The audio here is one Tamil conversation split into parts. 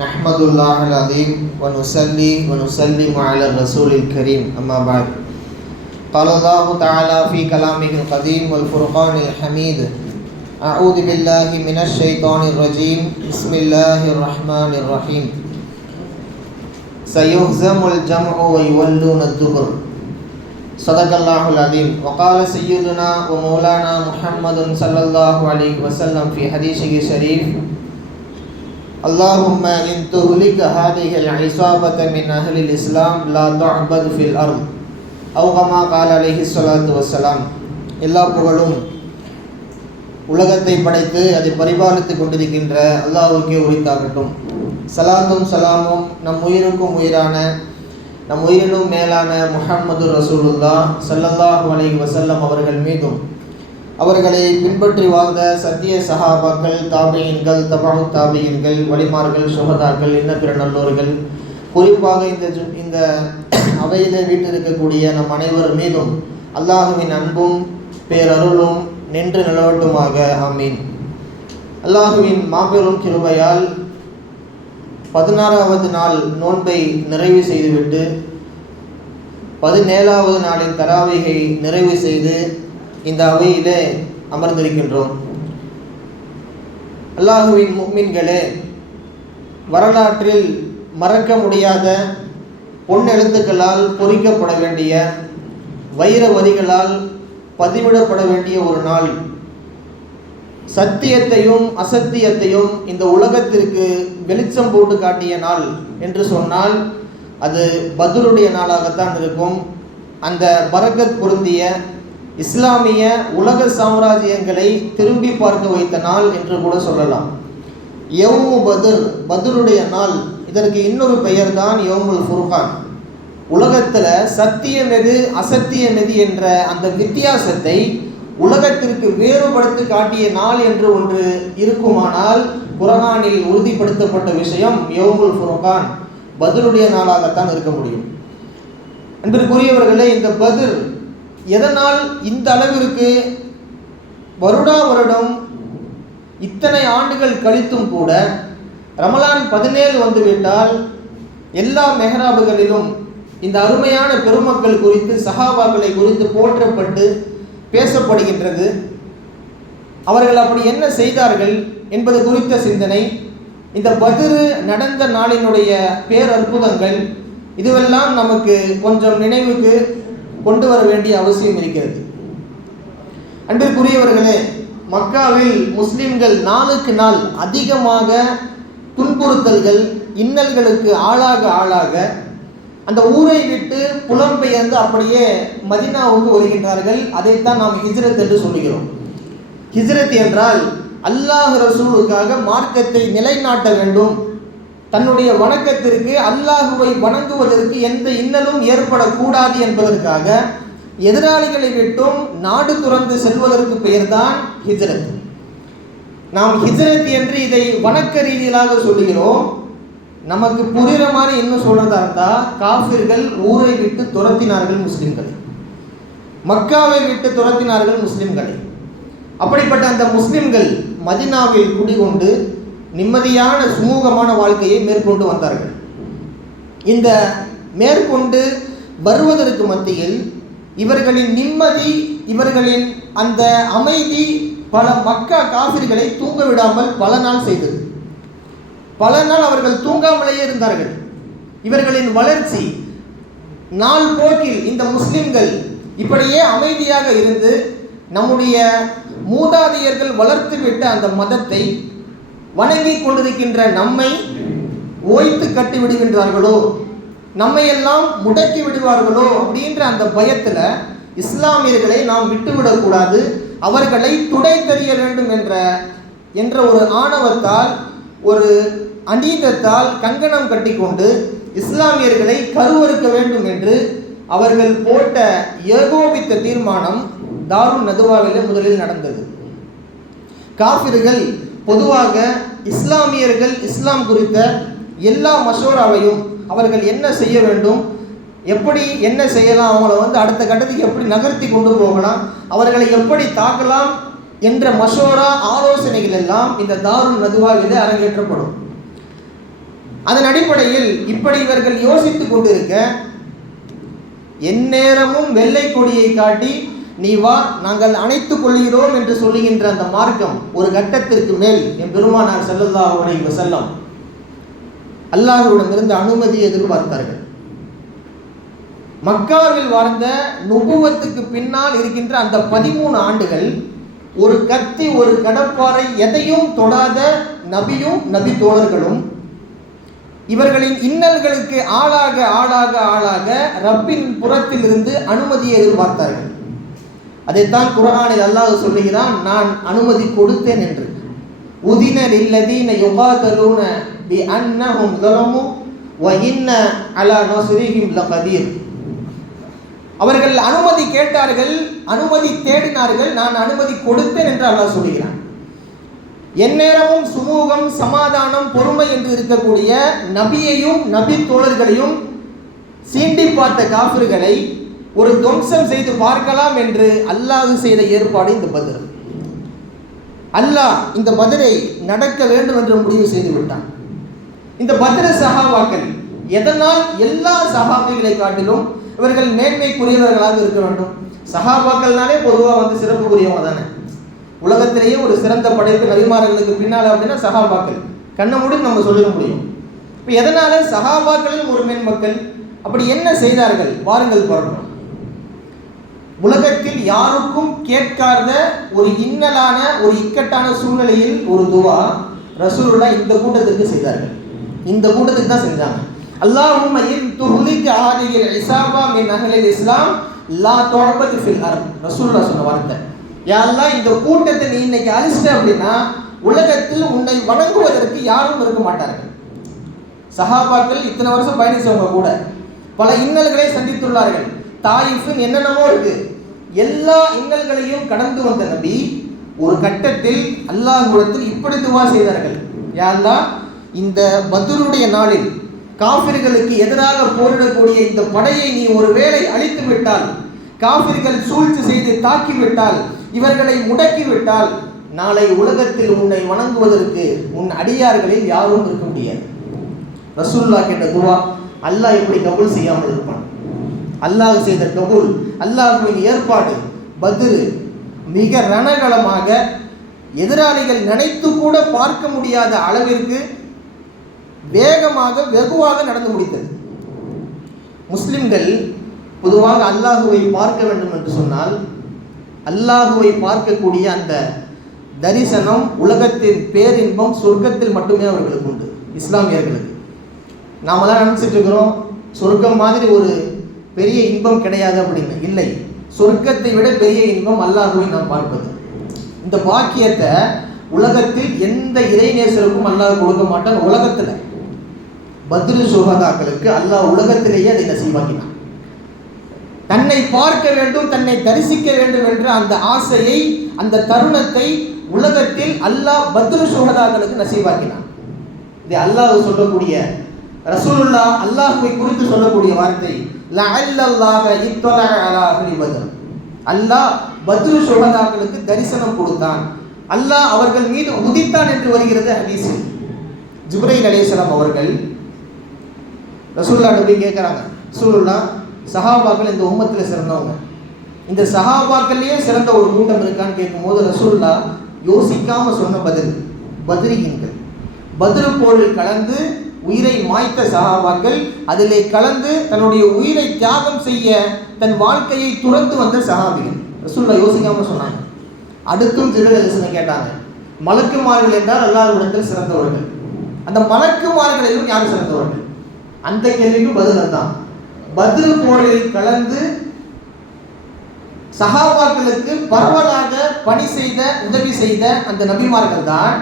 நஹ்மதுல்லாஹ் அல்-அஸீம் வ நுஸல்லி வ நுஸல்லிமு அலா ரசூலில் கரீம் அம்மா பஅத். قال الله تعالى في كلامه القديم والفرقان الحميد أعوذ بالله من الشيطان الرجيم بسم الله الرحمن الرحيم سيهزم الجمع ويولون الدبر صدق الله العظيم. وقال سيدنا ومولانا محمد صلى الله عليه وسلم في حديثه الشريف اللهم إن تهلك هذه العصابة من أهل الإسلام لا تعبد في الأرض أو كما قال عليه الصلاة والسلام. எல்லா புகழும் உலகத்தை படைத்து அதை பரிபாலித்துக் கொண்டிருக்கின்ற அல்லாஹ்வுக்கே உரித்தாகட்டும். சலாத்தும் சலாமும் நம் உயிருக்கும் உயிரான நம் உயிரினும் மேலான முஹம்மது ரசூலுல்லாஹ் ஸல்லல்லாஹு அலைஹி வஸல்லம் அவர்கள் மீதும் அவர்களை பின்பற்றி வாழ்ந்த சத்திய சஹாபாக்கள், தாபியீன்கள், தபஉ தாபியீன்கள், வலிமார்கள், சுஹதாக்கள், இன்ன பிற நல்லோர்கள், குறிப்பாக இந்த அவையிலே வீட்டிருக்கக்கூடிய நம் அனைவர் மீதும் அல்லாஹுவின் அன்பும் பேரருளும் நின்று நிலவட்டுமாக. ஆமீன். அல்லாஹுவின் மாபெரும் கிருபையால் 16வது நாள் நோன்பை நிறைவு செய்துவிட்டு 17வது நாளின் தராவிகை நிறைவு செய்து இந்த அவையிலே அமர்ந்திருக்கின்றோம். அல்லாஹுவின் முஃமின்களே, வரலாற்றில் மறக்க முடியாத பொன் எழுத்துக்களால் பொறிக்கப்பட வேண்டிய, வைர வரிகளால் பதிவிடப்பட வேண்டிய ஒரு நாள், சத்தியத்தையும் அசத்தியத்தையும் இந்த உலகத்திற்கு வெளிச்சம் போட்டு காட்டிய நாள் என்று சொன்னால் அது பத்ருடைய நாளாகத்தான் இருக்கும். அந்த பரக்கத் பொருந்திய இஸ்லாமிய உலக சாம்ராஜ்யங்களை திரும்பி பார்க்க வைத்த நாள் என்று கூட சொல்லலாம். யௌமு பத்ர், பத்ருடைய நாள். இதற்கு இன்னொரு பெயர் தான் யௌமுல் ஃபுர்கான். உலகத்தில் சத்தியம் எது அசத்தியம் எது என்ற அந்த வித்தியாசத்தை உலகத்திற்கு வேறுபடுத்தி காட்டிய நாள் என்று ஒன்று இருக்குமானால் குர்ஆனில் உறுதிப்படுத்தப்பட்ட விஷயம் யௌமுல் ஃபுர்கான், பத்ருடைய நாளாகத்தான் இருக்க முடியும். அன்பிற்குரியவர்களே, இந்த பத்ர் எதனால் இந்த அளவிற்கு வருடா வருடம் இத்தனை ஆண்டுகள் கழித்தும் கூட ரமலான் 17 வந்துவிட்டால் எல்லா மெஹராபுகளிலும் இந்த அருமையான பெருமக்கள் குறித்து, சஹாபாக்களை குறித்து போற்றப்பட்டு பேசப்படுகின்றது. அவர்கள் அப்படி என்ன செய்தார்கள் என்பது குறித்த சிந்தனை, இந்த பத்ர் நடந்த நாளினுடைய பேரற்புதங்கள், இதுவெல்லாம் நமக்கு கொஞ்சம் நினைவுக்கு கொண்டு வர வேண்டிய அவசியம் இருக்கிறது. அன்பிற்குரியவர்களே, மக்காவில் முஸ்லிம்கள் நாளுக்கு நாள் அதிகமாக துன்புறுத்தல்கள், இன்னல்களுக்கு ஆளாக அந்த ஊரை விட்டு புலம்பெயர்ந்து அப்படியே மதீனாவுக்கு வருகின்றார்கள். அதைத்தான் நாம் ஹிஜ்ரத் என்று சொல்லுகிறோம். ஹிஜ்ரத் என்றால் அல்லாஹ் ரசூலுக்காக மார்க்கத்தை நிலைநாட்ட வேண்டும், தன்னுடைய வணக்கத்திற்கு அல்லாஹுவை வணங்குவதற்கு எந்த இன்னலும் ஏற்படக்கூடாது என்பதற்காக எதிராளிகளை விட்டும் நாடு துறந்து செல்வதற்கு பெயர்தான் ஹிஜ்ரத். நாம் ஹிஜ்ரத் என்று இதை வணக்க ரீதியிலாக சொல்லுகிறோம். நமக்கு புரிகிற மாதிரி இன்னும் சொல்றதா இருந்தால், காஃபிர்கள் ஊரை விட்டு துரத்தினார்கள் முஸ்லிம்களை, மக்காவை விட்டு துரத்தினார்கள் முஸ்லிம்களை. அப்படிப்பட்ட அந்த முஸ்லிம்கள் மதீனாவில் குடிகொண்டு நிம்மதியான சுமூகமான வாழ்க்கையை மேற்கொண்டு வந்தார்கள். இந்த மேற்கொண்டு வருவதற்கு மத்தியில் இவர்களின் நிம்மதி, இவர்களின் அந்த அமைதி பல மக்கா காஃபிர்களை தூங்க விடாமல் பல நாள் செய்தது. பல நாள் அவர்கள் தூங்காமலேயே இருந்தார்கள். இவர்களின் வளர்ச்சி நாள் போக்கில் இந்த முஸ்லிம்கள் இப்படியே அமைதியாக இருந்து நம்முடைய மூதாதையர்கள் வளர்த்துவிட்ட அந்த மதத்தை வணங்கி கொண்டிருக்கின்ற நம்மை ஓய்த்து கட்டி விடுகின்றார்களோ, நம்மை எல்லாம் முடக்கி விடுவார்களோ அப்படின்ற அந்த பயத்தில் இஸ்லாமியர்களை நாம் விட்டுவிடக்கூடாது, அவர்களை துடை தெரிய வேண்டும் என்ற ஒரு ஆணவத்தால், ஒரு அநீதத்தால் கங்கணம் கட்டிக்கொண்டு இஸ்லாமியர்களை கருவறுக்க வேண்டும் என்று அவர்கள் போட்ட ஏகோபித்த தீர்மானம் தாருன் நதுவாவிலே முதலில் நடந்தது. காஃபிர்கள் பொதுவாக இஸ்லாமியர்கள் இஸ்லாம் குறித்த எல்லா மஷோராவையும், அவர்கள் என்ன செய்ய வேண்டும், எப்படி என்ன செய்யலாம், அவங்கள அடுத்த கட்டத்துக்கு எப்படி நகர்த்தி கொண்டு போகலாம், அவர்களை எப்படி தாக்கலாம் என்ற மஷோரா ஆலோசனைகள் எல்லாம் இந்த தாருன் நதுவாவிலே அரங்கேற்றப்படும். அதன் அடிப்படையில் இப்படி இவர்கள் யோசித்துக் கொண்டிருக்க, எந்நேரமும் வெள்ளை கொடியை காட்டி நீ வா நாங்கள் அணைத்துக் கொள்கிறோம் என்று சொல்லுகின்ற அந்த மார்க்கம் ஒரு கட்டத்திற்கு மேல் என் பெருமானார் ஸல்லல்லாஹு அலைஹி வஸல்லம் அல்லாஹ்விடமிருந்து அனுமதி எதிர்பார்த்தார்கள். மக்காவில் வாழ்ந்த நுபுவத்துக்கு பின்னால் இருக்கின்ற அந்த 13 ஆண்டுகள் ஒரு கத்தி ஒரு கடப்பாறை எதையும் தொடாத நபியும் நபி தோழர்களும் இவர்களின் இன்னல்களுக்கு ஆளாக ஆளாக ஆளாக ரப்பின் புறத்தில் இருந்து அனுமதியை எதிர்பார்த்தார்கள். அதைத்தான் குர்ஆனில் அல்லாஹ் சொல்லுகிறான், நான் அனுமதி கொடுத்தேன் என்று. உதின லில்லதீன யுகாதலூன பிஅன்னஹும் ஸலமு வ இன்ன அலா நஸ்ரிஹிம் லகதீர். அவர்கள் அனுமதி கேட்டார்கள், அனுமதி தேடினார்கள், நான் அனுமதி கொடுத்தேன் என்று அல்லாஹ் சொல்லுகிறான். எந்நேரமும் சுமூகம், சமாதானம், பொறுமை என்று இருக்கக்கூடிய நபியையும் நபி தோழர்களையும் சீண்டி பார்த்த காஃபிர்களை ஒரு துவம்சம் செய்து பார்க்கலாம் என்று அல்லாஹ் செய்த ஏற்பாடு இந்த பத்ர். அல்லாஹ் இந்த பத்ரை நடக்க வேண்டும் என்று முடிவு செய்து விட்டான். இந்த பத்ர சஹாபாக்கள் எதனால் எல்லா சஹாபிகளை காட்டிலும் இவர்கள் மேன்மைக்குரியவர்களாக இருக்க வேண்டும்? சஹாபாக்கள்னாலே பொதுவாக சிறப்புக்குரியவங்க தானே. உலகத்திலேயே ஒரு சிறந்த படைப்பு நபிமார்களுக்கு பின்னால் அப்படின்னா சஹாபாக்கள், கண்ணை மூடி நம்ம சொல்லிட முடியும். இப்போ எதனால சஹாபாக்களில் ஒரு மேன்மக்கள் அப்படி என்ன செய்தார்கள்? வாருங்கள் பார்ப்போம். உலகத்தில் யாருக்கும் கேட்காத ஒரு இன்னலான ஒரு இக்கட்டான சூழ்நிலையில் ஒரு துவா ரசூலுல்லாஹ் இந்த கூட்டத்திற்கு செய்தார்கள். இந்த கூட்டத்துக்கு தான் செஞ்சாங்க. அல்லாஹும்ம இன் துஹ்லிக ஹாதிஹில் இஸாபா மின் அஹ்லில் இஸ்லாம் லா துஅபது ஃபில் அர்த். ரசூலுல்லாஹ் சொன்ன வார்த்தை, யா அல்லாஹ் இந்த கூட்டத்தை நீ இன்னைக்கு அழிச்சிட்ட அப்படின்னா உலகத்தில் உன்னை வணங்குவதற்கு யாரும் இருக்க மாட்டார்கள். சஹாபாக்கள் இத்தனை வருஷம் பயணிச்சவங்க கூட பல இன்னல்களை சந்தித்துள்ளார்கள். தாயிஃபின் என்னென்னமோ இருக்கு, எல்லா இன்னல்களையும் கடந்து வந்த நபி ஒரு கட்டத்தில் அல்லாஹ்விடத்தில் இப்படி துவா செய்தார்கள், யா அல்லாஹ் இந்த பத்ருடைய நாளில் காஃபிர்களுக்கு எதிராக போரிடக்கூடிய இந்த படையை நீ ஒருவேளை அழித்து விட்டால், காஃபிர்கள் சூழ்ச்சி செய்து தாக்கிவிட்டால், இவர்களை முடக்கிவிட்டால், நாளை உலகத்தில் உன்னை வணங்குவதற்கு உன் அடியார்களில் யாரும் இருக்க முடியாது. ரசூலுல்லாஹ் கேட்ட துவா அல்லாஹ் எப்படி கபூல் செய்யாமல் இருப்பான்? அல்லாஹ் செய்த கபூல், அல்லாஹ்வின் ஏற்பாடு. பத்ரு மிக ரணகளமாக எதிராளிகள் நினைத்து கூட பார்க்க முடியாத அளவிற்கு வேகமாக வெகுவாக நடந்து முடித்தது. முஸ்லிம்கள் பொதுவாக அல்லாஹுவை பார்க்க வேண்டும் என்று சொன்னால் அல்லாஹுவை பார்க்கக்கூடிய அந்த தரிசனம், உலகத்தின் பேரின்பம் சொர்க்கத்தில் மட்டுமே அவர்களுக்கு உண்டு. இஸ்லாமியர்களுக்கு நாமெல்லாம் நினச்சிட்டு இருக்கிறோம் சொர்க்கம் மாதிரி ஒரு பெரிய இன்பம் கிடையாது அப்படின்னு. இல்லை, சொர்க்கத்தை விட பெரிய இன்பம் அல்லாஹுவை நாம் பார்ப்பது. இந்த பாக்கியத்தை உலகத்தில் எந்த இறைநேசருக்கும் அல்லாஹ் கொடுக்க மாட்டான். உலகத்தில் பத்ரு சுஹதாக்களுக்கு அல்லாஹ் உலகத்திலேயே அதை நசீபாக்கினான். தன்னை பார்க்க வேண்டும், தன்னை தரிசிக்க வேண்டும் என்ற அந்த ஆசையை, அந்த தருணத்தை உலகத்தில் அல்லாஹ் பத்ரு சுஹதாக்களுக்கு நசீபாக்கினான். இது அல்லாஹ் சொல்லக்கூடிய, ரசூலுல்லாஹ் அல்லாஹ்வை குறித்து சொல்லக்கூடிய வார்த்தை, லஅல்லல்லாஹ இத்தலஅ அலா அஹ்லி பத்ர். அல்லாஹ் பத்ரு சுஹதாக்களுக்கு தரிசனம் கொடுத்தான், அல்லாஹ் அவர்கள் மீது உதித்தான் என்று வருகிறது ஹதீஸில். ஜிப்ரீல் அலைஹிஸ்ஸலாம் அவர்கள் ரசூலுல்லாஹ் நபி கேட்குறாங்க, ரசூலுல்லாஹ் சஹாபாக்கள் இந்த உம்மத்தில் சிறந்தவங்க, இந்த சஹாபாக்கள்லேயே சிறந்த ஒரு கூட்டம் இருக்கான்னு கேட்கும்போது ரசூலுல்லாஹ் யோசிக்காம சொன்ன பதில், பத்ரீன்கள். பத்ரு போரில் கலந்து உயிரை மாய்த்த சஹாபாக்கள், அதிலே கலந்து தன்னுடைய உயிரை தியாகம் செய்ய தன் வாழ்க்கையை துறந்து வந்த சஹாபிகள். ரசூலுல்லாஹ் யோசிக்காம சொன்னாங்க. அடுத்தும் ஜிப்ரீல் கேட்டாங்க, மலக்குமார்கள் என்றால் அல்லாஹ்விடத்தில் சிறந்தவர்கள், அந்த மலக்குமார்களையும் யார் சிறந்தவர்கள்? அந்த கேள்விக்கு பதில் தான். பத்ரு போரில் கலந்து சஹாபாக்களுக்கு பரவலாக பணி செய்த, உதவி செய்த அந்த நபிமார்கள் தான்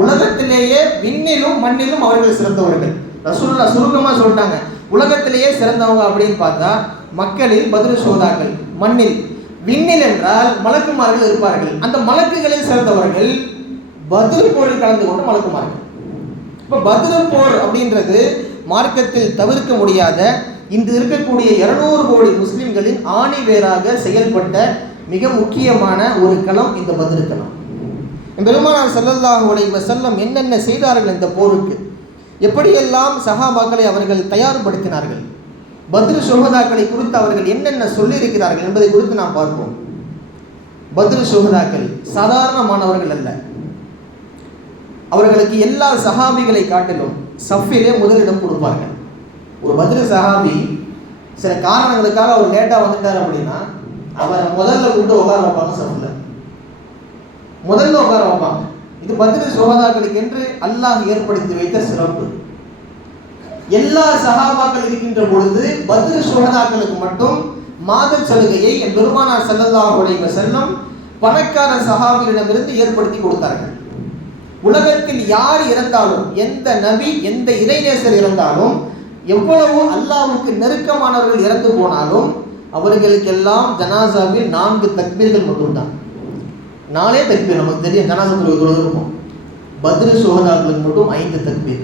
உலகத்திலேயே விண்ணிலும் மண்ணிலும் அவர்கள் சிறந்தவர்கள். ரசூலுல்லாஹ் சுருக்கமாக சொல்லிட்டாங்க, உலகத்திலேயே சிறந்தவங்க அப்படின்னு பார்த்தா மக்களில் பத்ரு சுஹதாக்கள், மண்ணில். விண்ணில் என்றால் மலக்குமார்கள் இருப்பார்கள், அந்த மலக்குகளில் சிறந்தவர்கள் பத்ரு போரில் கலந்து கொண்டு மலக்குமார்கள். இப்போ பத்ரு போர் அப்படின்றது மார்க்கத்தில் தவிர்க்க முடியாத, இன்று இருக்கக்கூடிய 200 கோடி முஸ்லிம்களின் ஆணி வேராக செயல்பட்ட மிக முக்கியமான ஒரு களம் இந்த பத்ரு களம். பெருமானார் ஸல்லல்லாஹு அலைஹி வஸல்லம் என்னென்ன செய்தார்கள் இந்த போருக்கு? எப்படியெல்லாம் சஹாபாக்களை அவர்கள் தயார்படுத்தினார்கள், பத்ர் சுஹதாக்களை குறித்து அவர்கள் என்னென்ன சொல்லியிருக்கிறார்கள் என்பதை குறித்து நாம் பார்ப்போம். பத்ர் சுஹதாக்கள் சாதாரணமானவர்கள் அல்ல. அவர்களுக்கு எல்லா சஹாபிகளை காட்டிலும் சஃபிலே முதலிடம் கொடுப்பார்கள். ஒரு பத்ர் சஹாபி சில காரணங்களுக்காக அவர் லேட்டாக வந்துட்டார் அப்படின்னா அவரை முதல்ல கூப்பிட்டு உட்கார வைப்பாங்க. சஃபில் முதல்ல உட்கார வைப்பாங்க. இது பத்ர் சுஹதாக்களுக்கு என்று அல்லாஹ் ஏற்படுத்தி வைத்த சிறப்பு. எல்லா சஹாபாக்கள் இருக்கின்ற பொழுது பத்ர் சுஹதாக்களுக்கு மட்டும் மாத சலுகையை என் பெருமானார் ஸல்லல்லாஹு அலைஹி வஸல்லம் பணக்கார சஹாபிகளிடமிருந்து ஏற்படுத்தி கொடுத்தார்கள். உலகத்தில் யார் இறந்தாலும், எந்த நபி எந்த இறைநேசர் இறந்தாலும், எவ்வளவு அல்லாஹ்வுக்கு நெருக்கமானவர்கள் இறந்து போனாலும் அவர்களுக்கெல்லாம் ஜனாசாவில் 4 தக்பீர்கள் மட்டும்தான். 4 தக்பீர். நமக்கு தெரியும் ஜனாசா தொழுகை இருக்கும். பத்ர் சுஹதாக்களுக்கு மட்டும் 5 தக்பீர்.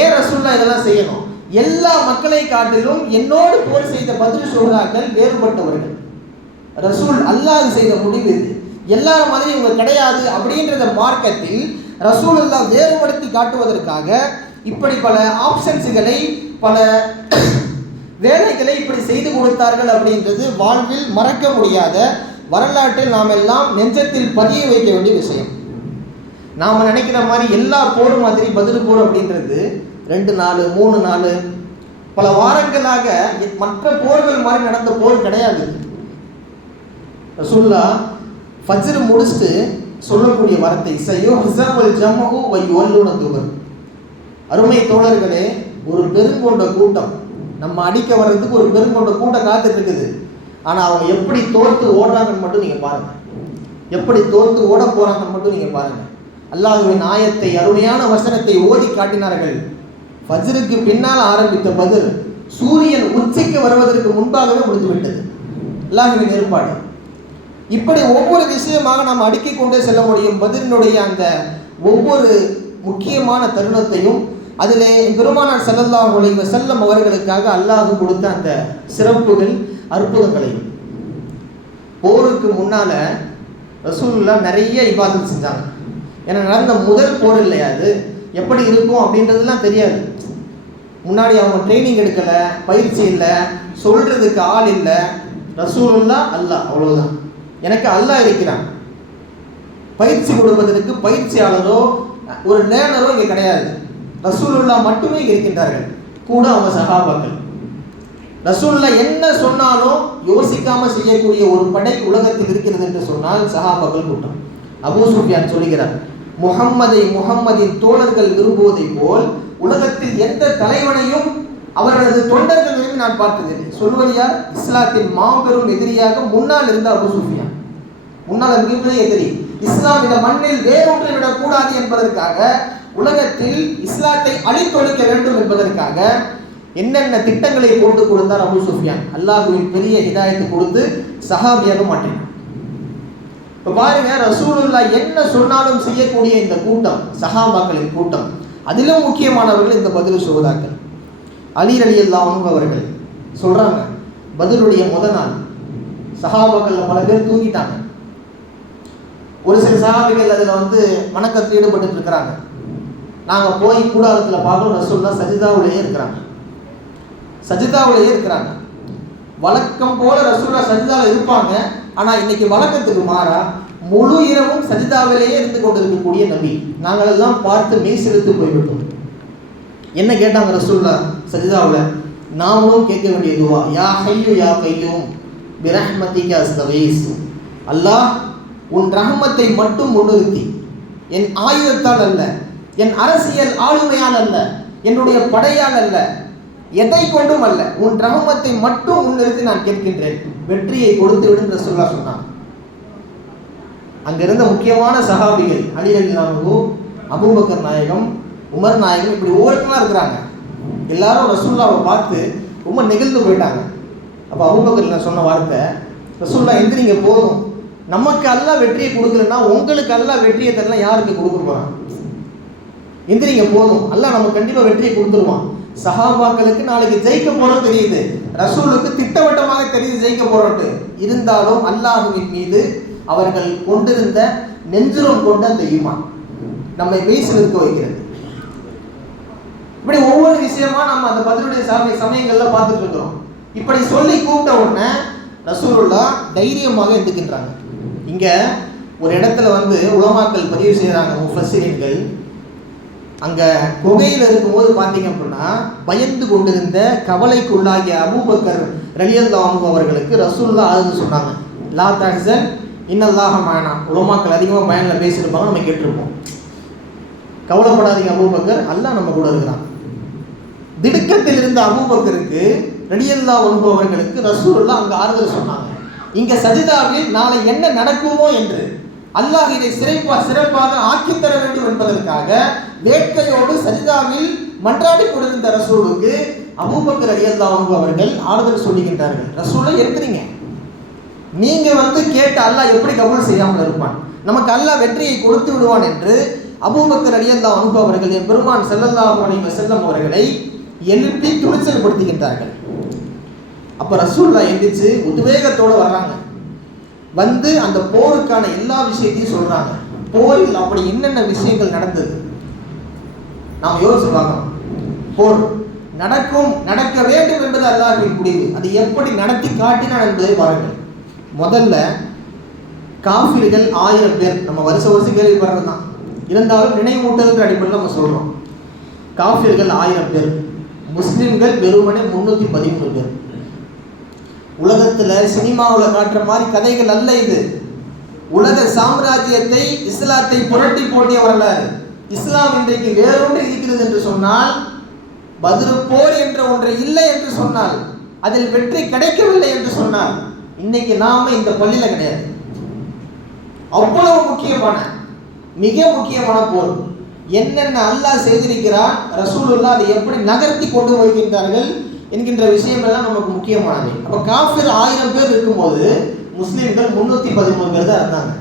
ஏன் ரசூலுல்லாஹ் இதெல்லாம் செய்யணும்? எல்லா மக்களை காட்டிலும் என்னோடு போர் செய்த பத்ர் சுஹதாக்கள் வேறுபட்டவர்கள். ரசூல் அல்லாஹ் செய்த முடிவு இது. எல்லாரும் மாதிரி இவங்க கிடையாது அப்படின்றத மார்க்கத்தில் ரசூலுல்லாஹ் வேறுபடுத்தி காட்டுவதற்காக இப்படி பல ஆப்ஷன்ஸுகளை, பல வேலைகளை இப்படி செய்து கொடுத்தார்கள். அப்படின்றது வாழ்வில் மறக்க முடியாத, வரலாற்றில் நாம் எல்லாம் நெஞ்சத்தில் பதிய வைக்க வேண்டிய விஷயம். நாம் நினைக்கிற மாதிரி எல்லா போர் மாதிரி பத்ர் போர் அப்படின்றது 2 நாள் 3 நாள் பல வாரங்களாக மற்ற போர்கள் மாதிரி நடந்த போர் கிடையாது. ரசூலுல்லாஹ் ஃபஜ்ர் முடிச்சுட்டு சொல்லக்கூடிய வார்த்தை சயுஹ்ஸமுல் ஜம்உ வ யுவல்லுன துபர். அருமை தோழர்களே, ஒரு பெருங்கொண்ட கூட்டம் நம்ம அடிக்க வர்றதுக்கு ஒரு பெருங்கொண்ட கூட்டம் காத்துட்டு இருக்குது. ஆனால் அவங்க எப்படி தோற்று ஓடுறாங்கன்னு மட்டும் நீங்கள் பாருங்கள். எப்படி தோற்று ஓட போகிறாங்கன்னு மட்டும் நீங்கள் பாருங்கள். அல்லாஹ்வின் ஆயத்தை, அருமையான வசனத்தை ஓதி காட்டினார்கள். ஃபஜ்ருக்கு பின்னால் ஆரம்பித்த பத்ர் சூரியன் உச்சிக்கு வருவதற்கு முன்பாகவே முடிந்துவிட்டது. அல்லாஹ்வின் ஏற்பாடு. இப்படி ஒவ்வொரு விஷயமாக நாம் அடுக்கிக் கொண்டே செல்ல முடியும். பத்ரினுடைய அந்த ஒவ்வொரு முக்கியமான தருணத்தையும், அதிலே பெருமானார் ஸல்லல்லாஹு அலைஹி வஸல்லம் அவர்களுக்காக அல்லாஹ் கொடுத்த அந்த சிறப்புகள், அற்புதங்களையும். போருக்கு முன்னால் ரசூலுல்லாஹ் நிறைய இபாதத் செஞ்சாங்க. ஏன்னா நடந்த முதல் போர் இல்லையா, அது எப்படி இருக்கும் அப்படின்றதுலாம் தெரியாது. முன்னாடி அவங்க ட்ரைனிங் எடுக்கலை, பயிற்சி இல்லை, சொல்கிறதுக்கு ஆள் இல்லை. ரசூலுல்லாஹ் அல்லாஹ், அவ்வளோதான். எனக்கு அல்லாஹ் இருக்கிறான். பயிற்சி கொடுப்பதற்கு பயிற்சியாளரோ ஒரு லேர்னரோ இங்கே கிடையாது. ரசூலுல்லாஹ் மட்டுமே இருக்கின்றார்கள், கூட அவங்க சஹாபாக்கள். ரசூலுல்லாஹ் என்ன சொன்னாலும் யோசிக்காமல் செய்யக்கூடிய ஒரு படை உலகத்தில் இருக்கிறது என்று சொன்னால் சஹாபாக்கள் கூட்டம். அபூ சுஃபியான் சொல்கிறார், முஹம்மதின் தோழர்கள் விரும்புவதை போல் உலகத்தில் எந்த தலைவனையும் அவர்களது தொண்டர்கள் விரும்பி நான் பார்த்ததில்லை. சொல்வது யார்? இஸ்லாத்தின் மாபெரும் எதிரியாக முன்னால் இருந்த அபூ சுஃபியான். முன்னால் மிகப்பெரிய எதிரி. இஸ்லாம் இந்த மண்ணில் வேரூன்றி விடக்கூடாது என்பதற்காக, உலகத்தில் இஸ்லாத்தை அழித்தொழிக்க வேண்டும் என்பதற்காக என்னென்ன திட்டங்களை போட்டு கொடுத்தார் அபூ சுஃபியான். அல்லாஹ்வின் பெரிய ஹிதாயத்தை கொடுத்து சஹாபியாக மாற்றினார். இப்போ பாருங்க, ரசூலுல்லாஹ் என்ன சொன்னாலும் செய்யக்கூடிய இந்த கூட்டம், சஹாபாக்களின் கூட்டம், அதிலும் முக்கியமானவர்கள் இந்த பத்ர் சுஹதாக்கள். அலி ரலியல்லாஹு அன்ஹு அவர்கள் சொல்றாங்க, பத்ருடைய முதல் நாள் சஹாபாக்கள் பல பேர் தூங்கிட்டாங்க. ஒரு சில சஹாபிகள் அதில் வணக்கத்தில் ஈடுபட்டு இருக்கிறாங்க. நாங்கள் போய் கூடாரத்தில் பார்க்கணும், ரசூலுல்லாஹ் சஜிதாவிலேயே இருக்கிறாங்க. வழக்கம் போல ரசூலுல்லாஹ் சஜிதாவில் இருப்பாங்க. ஆனால் இன்னைக்கு வழக்கத்துக்கு மாறா முழு இரவும் சஜிதாவிலேயே இருந்து கொண்டிருக்கக்கூடிய நபி. நாங்கள் எல்லாம் பார்த்து மெய் சிலிர்த்து போய்விட்டோம். என்ன கேட்டாங்க ரசூலுல்லாஹ் சஜிதாவில்? நாமளும் கேட்க வேண்டிய துவா, யா ஹய்யு யா கய்யூம் பிரஹ்மதிக அஸ்தகீஸ். அல்லாஹ், உன் ரஹ்மத்தை மட்டும் முன்னிறுத்தி, என் ஆயுதத்தால் அல்ல, என் அரசியல் ஆளுமையால் அல்ல, என்னுடைய படையால் அல்ல, எதை கொண்டும் அல்ல, உன் ரஹ்மத்தை மட்டும் முன்னிறுத்தி நான் கேட்கின்றேன், வெற்றியை கொடுத்து விடும் ரசூலுல்லாஹ் சொன்னான். அங்கிருந்த முக்கியமான சஹாபிகள் அலி ரலியல்லாஹு அன்ஹு, அபூபக்கர் நாயகம், உமர் நாயகம், இப்படி ஒவ்வொருத்தலாம் இருக்கிறாங்க. எல்லாரும் ரசூலுல்லாஹ்வை பார்த்து ரொம்ப நெகிழ்ந்து போயிட்டாங்க. அப்போ அபூபக்கர் சொன்ன வார்த்தை, ரசூலுல்லாஹ் எந்திரிங்க போதும், நமக்கு அல்லாஹ் வெற்றியை கொடுக்கலன்னா உங்களுக்கு அல்லாஹ் வெற்றியை தரலாம், யாருக்கு கொடுக்க போறான்? எந்திரிங்க போதும், அல்லாஹ் நமக்கு கண்டிப்பாக வெற்றியை கொடுத்துருவான். சஹாபாக்களுக்கு நாளைக்கு ஜெயிக்க போறோம் தெரியுது, ரசூலுக்கு திட்டவட்டமாக தெரியுது ஜெயிக்க போறோம். இருந்தாலும் அல்லாஹ்வின் மீது அவர்கள் கொண்டிருந்த நெஞ்சுரம் கொண்ட அந்த ஈமான் நம்மை மெய்சில் இருக்க வைக்கிறது. இப்படி ஒவ்வொரு விஷயமா நம்ம அந்த பதிலுடைய சமயங்கள்ல பார்த்துட்டு இருக்கிறோம். இப்படி சொல்லி கூப்பிட்ட உடனே ரசூலுல்லாஹ் தைரியமாக எந்திருக்கின்றாங்க. இங்க ஒரு இடத்துல உலமாக்கள் பதிவு செய்யறாங்க, முஃபஸ்ஸிரீன்கள். அங்க குகையில் இருக்கும்போது பார்த்தீங்க அப்படின்னா பயந்து கொண்டிருந்த கவலைக்குள்ளாகிய அபூபக்கர் ரலியல்லாஹு அன்ஹு அவர்களுக்கு ரசூலுல்லாஹ் ஆறுதல் சொன்னாங்க. லா தஹ்சன் இன்னல்லாஹ மஅனா. உலமாக்கள் அதிகமாக பயனில் பேசியிருப்பாங்க, நம்ம கேட்டிருப்போம். கவலைப்படாதீங்க அபூபக்கர், அல்லாஹ் நம்ம கூட இருக்கிறான். திடுக்கத்தில் இருந்த அபூபக்கருக்கு ரலியல்லாஹு அன்ஹு அவர்களுக்கு ரசூலுல்லாஹ் அங்கே ஆறுதல் சொன்னாங்க. இங்கே சஜிதாவில் நாளை என்ன நடக்குமோ என்று அல்லாஹ் இதை சிறப்பாக ஆக்கித்தர வேண்டும் என்பதற்காக வேட்கையோடு சஜிதாவில் மன்றாடி கொண்டிருந்த ரசூலுக்கு அபூபக்கர் ரலியல்லாஹு அன்ஹு அவர்கள் ஆறுதல் சொல்லுகின்றார்கள். ரசூலை எடுத்துறீங்க, நீங்க கேட்ட அல்லாஹ் எப்படி கபூல் செய்யாமல் இருப்பான், நமக்கு அல்லாஹ் வெற்றியை கொடுத்து விடுவான் என்று அபூபக்கர் ரலியல்லாஹு அன்ஹு அவர்கள் என் பெருமான் ஸல்லல்லாஹு அலைஹி வஸல்லம் அவர்களை எழுப்பி துணிச்சல் படுத்துகின்றார்கள். அப்ப ரசூலுல்லாஹ் எந்திரிச்சு உத்வேகத்தோடு வர்றாங்க. அந்த போருக்கான எல்லா விஷயத்தையும் சொல்றாங்க. போரில் அப்படி என்னென்ன விஷயங்கள் நடந்தது நாம் யோசிச்சு பார்க்கணும். போர் நடக்க வேண்டும் என்பது அல்லாஹ்வின் முடிவு. அது எப்படி நடத்தி காட்டினான் என்பதை பாருங்கள். முதல்ல காஃபிர்கள் 1000 பேர், நம்ம வருஷம் கேள்விப்படுறது தான், இருந்தாலும் நினைவூட்டல் அடிப்படையில் நம்ம சொல்றோம். காஃபிர்கள் 1000 பேர், முஸ்லிம்கள் வெறுமனே 313 பேர். உலகத்துல சினிமாவில் காட்டுற மாதிரி கதைகள் அல்ல இது. உலக சாம்ராஜ்யத்தை, இஸ்லாத்தை புரட்டி போட்டிய வரலாறு. இஸ்லாம் இன்றைக்கு வேறொன்று இருக்கிறது என்று சொன்னால், பத்ர் போர் என்ற ஒன்று இல்லை என்று சொன்னால், அதில் வெற்றி கிடைக்கவில்லை என்று சொன்னால், இன்னைக்கு நாம இந்த பள்ளியில கிடையாது. அவ்வளவு முக்கியமான, மிக முக்கியமான போர். என்னென்ன அல்லாஹ் செய்திருக்கிறான், ரசூலுல்லாஹ் அதை எப்படி நகர்த்தி கொண்டு வருகின்றார்கள் என்கின்ற விஷயம் எல்லாம் நமக்கு முக்கியமானது. அப்ப காஃபிர் 1000 பேர் இருக்கும்போது முஸ்லிம்கள் 313 பேர் தான் இருந்தாங்க.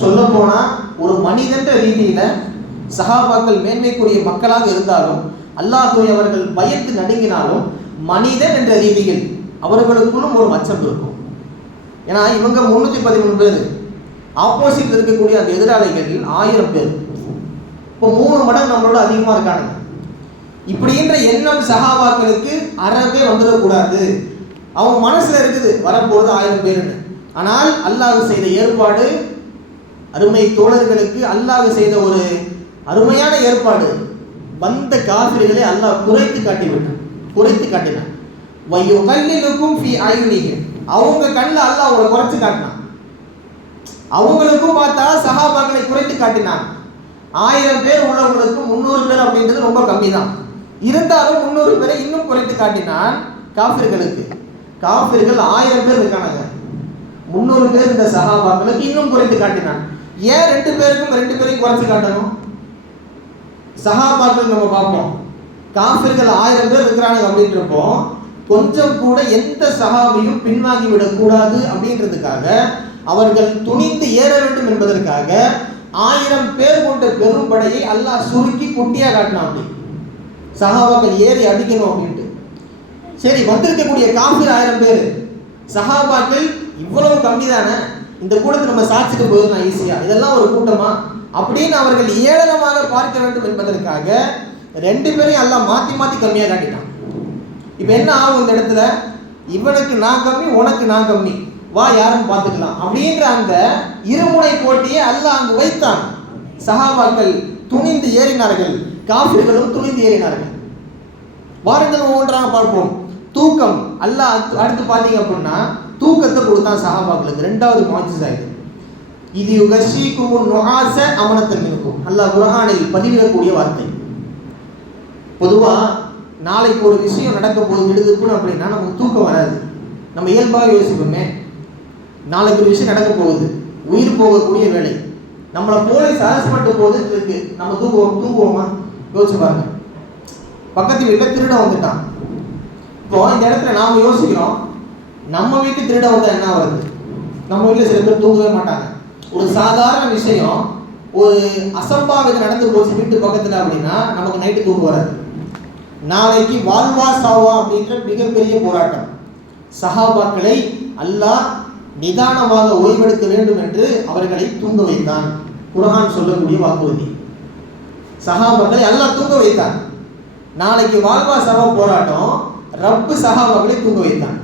சொல்ல போனா ஒரு மனிதன்ற ரீதியில சஹாபாக்கள் மேன்மைக்குரிய மக்களாக இருந்தாலும், அல்லாஹ்வை அவர்கள் பயந்து நடுங்கினாலும், மனிதன் என்ற ரீதியில் அவர்களுக்குள்ளும் ஒரு மச்சம் இருக்கும். ஏன்னா இவங்க 313 பேர், ஆப்போசிட்ல இருக்கக்கூடிய அந்த எதிராளிகள் 1000 பேர். இப்போ 3 மடங்கு நம்மளோட அதிகமா இருக்காங்க. இப்படின்ற எண்ணம் சஹாபாக்களுக்கு அறவே வந்துடக்கூடாது. அவங்க மனசுல இருக்குது வரப்போறது 1000 பேருன்னு. ஆனால் அல்லாஹ் செய்த ஏற்பாடு, அருமை தோழர்களுக்கு அல்லாஹ் செய்த ஒரு அருமையான ஏற்பாடு. வந்த காஃபிர்களை அல்லாஹ் குறைத்து காட்டினான். வயுகல்லிலுக்கும் ஃபீ அயுனிஹிம், அவங்க கண்ணில் அல்லாஹ் அவங்களை குறைச்சு காட்டினான். அவங்களுக்கும் பார்த்தா சஹாபாக்களை குறைத்து காட்டினான். 1000 பேர் உள்ளவங்களுக்கு 300 பேர் அப்படின்றது ரொம்ப கம்மி தான். இருந்தாலும் 300 பேரை இன்னும் குறைத்து காட்டினான் காஃபிர்களுக்கு. காஃபிர்கள் 1000 பேர் இருக்கானாங்க, 300 பேர் இந்த சஹாபாக்களுக்கு இன்னும் குறைத்து காட்டினான். ஏன் 2 பேரையும் குறைத்து காட்டணும்? சஹாபாக்கள் நம்ம பார்ப்போம், காஃபிர்கள் 1000 பேர் இருக்கிறாங்க அப்படின்றப்போ கொஞ்சம் கூட எந்த சஹாபியும் பின்வாங்கி விடக்கூடாது அப்படின்றதுக்காக, அவர்கள் துணிந்து ஏற வேண்டும் என்பதற்காக 1000 பேர் கொண்ட பெரும் படையை அல்லாஹ் சுருக்கி குட்டியா காட்டினான். அப்படி சஹாபாக்கள் ஏறி அடிக்கணும் அப்படின்ட்டு. சரி, வந்திருக்கக்கூடிய காஃபிர் 1000 பேர், சஹாபாக்கள் இவ்வளவு கம்மி தானே, இந்த கூட்டத்தை நம்ம சாட்சிட்டு போயிடலாம் ஈஸியா, இதெல்லாம் ஒரு கூட்டமா அப்படின்னு அவர்கள் ஏளனமாக பார்க்க வேண்டும் என்பதற்காக 2 பேரையும் எல்லாம் மாற்றி கம்மியாக காட்டினான். இப்போ என்ன ஆகும் இந்த இடத்துல? இவனுக்கு நான் கம்மி, உனக்கு நான் கம்மி, வா யாருன்னு பார்த்துக்கலாம் அப்படின்ற அந்த இருமுனை போட்டியை அல்லாஹ் அங்கு வைத்தான். சஹாபாக்கள் துணிந்து ஏறினார்கள், காஃபிர்களும் துணிந்து ஏறினார்கள். வாருங்கள் ஒவ்வொன்றாக பார்ப்போம். தூக்கம் அல்லாஹ் அடுத்து பார்த்தீங்க அப்படின்னா தூக்கத்தை கொடுத்தான் சஹாபாக்களுக்கு. 2வது முஅஜிஸா இது யுகஷீகுமுன் நுஆஸ அமனத்தன் மின்கும். அல்லாஹ் குர்ஆனில் பதிவிடக்கூடிய வார்த்தை. பொதுவாக நாளைக்கு ஒரு விஷயம் நடக்க போது விடுதுப்புன்னு அப்படின்னா நமக்கு தூக்கம் வராது. நம்ம இயல்பாக யோசிப்போமே, நாளைக்கு ஒரு விஷயம் நடக்க போகுது, உயிர் போகக்கூடிய வேலை, நம்மளை போலீஸ் அரெஸ்ட் பண்ணிட்டு போகுதுன்னு இருக்கு, நம்ம தூங்குவோமா? யோசிச்சு பாருங்க. பக்கத்து வீட்டில் திருட வந்துட்டான். இப்போ இந்த இடத்துல நாம் யோசிக்கிறோம், நம்ம வீட்டு திருட வந்தால் என்ன வருது? நம்ம வீட்டில் சில பேர் தூங்கவே மாட்டாங்க. ஒரு சாதாரண விஷயம், ஒரு அசம்பாவிதம் நடந்து போச்சு வீட்டு பக்கத்தில் அப்படின்னா நமக்கு நைட்டு தூங்க வராது. நாளைக்கு வாழ்வா சாவா அப்படின்ற மிகப்பெரிய போராட்டம். சஹாபாக்களை அல்லாஹ் நிதானமாக ஓய்வெடுக்க வேண்டும் என்று அவர்களை தூங்க வைத்தான். குர்ஆன் சொல்லக்கூடிய வாக்குறுதி. சஹாபாக்களை அல்லாஹ் தூங்க வைத்தான். நாளைக்கு வாழ்வாசாவா போராட்டம். ரப்பு சஹாபாக்களை தூங்க வைத்தான்.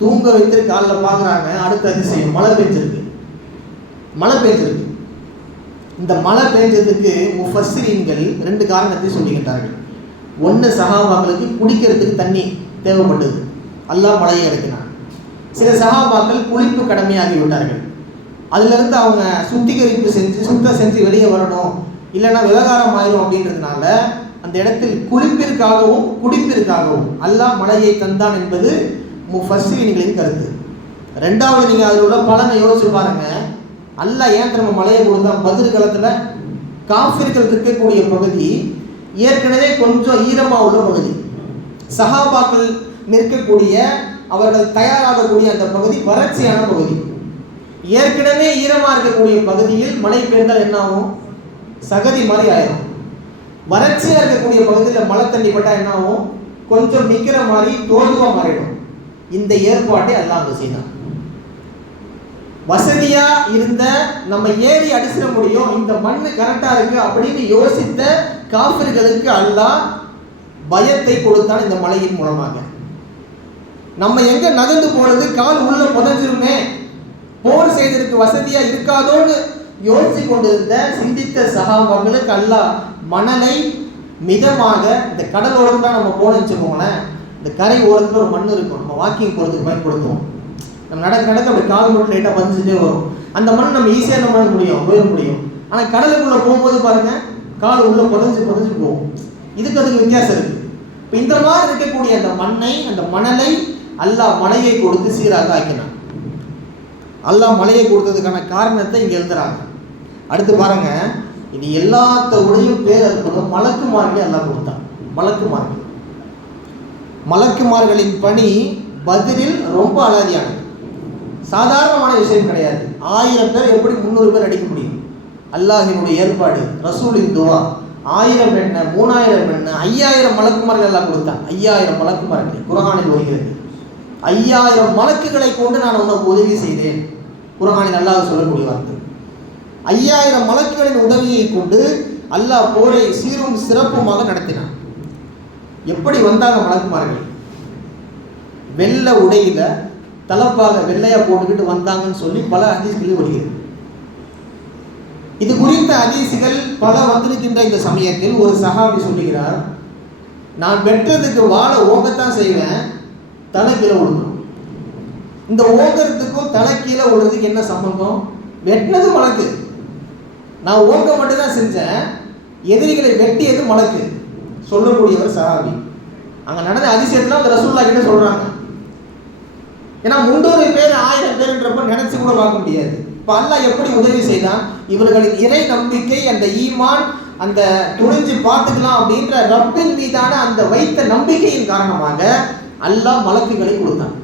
தூங்க வைத்து காலில் பார்க்குறாங்க. அடுத்த அதிசயம், மழை பெஞ்சிருக்கு. இந்த மழை பெஞ்சதுக்கு முஃபஸ்ஸிரீன்கள் 2 காரணத்தை சொல்லுகின்றார்கள். ஒன்று, சஹாபாக்களுக்கு குடிக்கிறதுக்கு தண்ணி தேவைப்பட்டது, அல்லாஹ் மழையை இறக்கினான். சில சஹாபாக்கள் குளிப்பு கடமையாகி விட்டார்கள். அதிலிருந்து அவங்க சுத்தம் செஞ்சு வெளியே வரணும், இல்லைன்னா விவகாரம் ஆயிரும் அப்படின்றதுனால அந்த இடத்தில் குளிப்பிற்காகவும் குடிப்பிற்காகவும் அல்லாஹ் மழையை தந்தான் என்பது முஃபஸ்ஸிரீன்களின் கருத்து. ரெண்டாவது, நீங்கள் அதில் உள்ள பலனை யோசிச்சு பாருங்க. அல்லாஹ் ஏன் நம்ம மழையை கொடுத்தா? பத்ர் காலத்தில் காஃபிர்கள் இருக்கக்கூடிய பகுதி ஏற்கனவே கொஞ்சம் ஈரமாக உள்ள பகுதி. சஹாபாக்கள் நிற்கக்கூடிய, அவர்கள் தயாராகக்கூடிய அந்த பகுதி வறட்சியான பகுதி. ஏற்கனவே ஈரமாக இருக்கக்கூடிய பகுதியில் மழை பெய்தால் என்ன ஆகும்? சகதி மாதிரி ஆயிரும். வறட்சியாக இருக்கக்கூடிய பகுதியில் மழை தண்ணி பட்டால் என்ன ஆகும்? கொஞ்சம் நிற்கிற மாதிரி தோதுவாக மாறிடும். இந்த ஏற்பாட்டை அல்லாஹ் அங்கே செய்தான். வசதியா இருந்த நம்ம ஏறி அடிச்சிட முடியும், இந்த மண்ணு கரெக்டா இருக்கு அப்படின்னு யோசித்த காஃபிர்களுக்கு அல்லாஹ் பயத்தை கொடுத்தான் இந்த மழையின் மூலமாக. நம்ம எங்க நகர்ந்து போறது, கால் உள்ள புதஞ்சிருமே, போர் செய்ததற்கு வசதியா இருக்காதோன்னு யோசிச்சு கொண்டிருந்த சிந்தித்த சஹாபாக்களுக்கு அல்லாஹ் மணலை மிதமாக, இந்த கடல் ஓரத்துல நம்ம போனோம்னு வச்சுக்கோங்களேன், இந்த கரை ஓரத்துல ஒரு மண் இருக்கும், நம்ம வாக்கிங் போறதுக்கு பயன்படுத்துவோம். நம்ம நடக்க அப்படி கால் மட்டும் லைட்டாக பதிச்சுட்டே வரும். அந்த மண் நம்ம ஈஸியாக நம்ம போயிட முடியும். ஆனால் கடலுக்குள்ளே போகும்போது பாருங்க, கால் உள்ள புதஞ்சு போகும். இதுக்கு அதுக்கு வித்தியாசம் இருக்கு. இப்போ இந்த மாதிரி இருக்கக்கூடிய அந்த மண்ணை, அந்த மணலை அல்லாஹ் மழையை கொடுத்து சீராக ஆக்கினான். அல்லாஹ் மழையை கொடுத்ததுக்கான காரணத்தை இங்கே எழுதுறாங்க. அடுத்து பாருங்க, இது எல்லாத்தோடையும் பேர் இருக்கணும், மலக்குமார்களை அல்லாஹ் கொடுத்தான். மலக்குமார்களின் பணி பத்ரில் ரொம்ப அலாதியானது, சாதாரணமான விஷயம் கிடையாது. 1000 பேர் எப்படி 300 பேர் அடிக்க முடியும்? அல்லாஹினுடைய ஏற்பாடு, ரசூலின் துவா. 1000 என்ன, 3000 என்ன, 5000 மலக்குமார்கள் எல்லாம் கொடுத்தான். 5000 மலக்குமார்கள் குர்ஆனில் வருகிறது. 5000 மலக்குகளை கொண்டு நான் உனக்கு உதவி செய்தேன். குர்ஆனில் அல்லாஹ் சொல்லக்கூடிய வார்த்தை. 5000 மலக்குகளின் உதவியை கொண்டு அல்லாஹ் போரை சீரும் சிறப்புமாக நடத்தினான். எப்படி வந்தாங்க மலக்குமார்கள்? வெள்ளை உடையில தலப்பாக வெள்ளையா போட்டுக்கிட்டு வந்தாங்கன்னு சொல்லி பல ஹதீஸ்களில் வருகிறது. இது குறித்த ஹதீஸ்கள் பல வந்திருக்கின்ற இந்த சமயத்தில் ஒரு சஹாபி சொல்லுகிறார், நான் வெட்டுறதுக்கு வாழை ஓங்கத்தான் செய்வேன், தலை கீழே விழுந்துடும். இந்த ஓங்கறதுக்கும் தலை கீழே விழுறதுக்கு என்ன சம்பந்தம்? வெட்டினது மலக்கு, நான் ஓங்க மட்டும் தான் செஞ்சேன், எதிரிகளை வெட்டியது மலக்கு சொல்லக்கூடியவர் சஹாபி. அங்கே நடந்த அதிசயத்தில் அந்த ரசூலுல்லாஹ் கிட்ட சொல்றாங்க. ஏன்னா 300 பேர் 1000 பேர்ன்றப்ப நினைச்சு கூட பார்க்க முடியாது. இப்போ அல்லாஹ் எப்படி உதவி செய்தான்? இவர்களின் இறை நம்பிக்கை, அந்த ஈமான், அந்த துணிஞ்சு பார்த்துக்கலாம் அப்படின்ற ரப்பின் மீதான அந்த வைத்த நம்பிக்கையின் காரணமாக அல்லாஹ் மலக்குகளை கொடுத்தான்.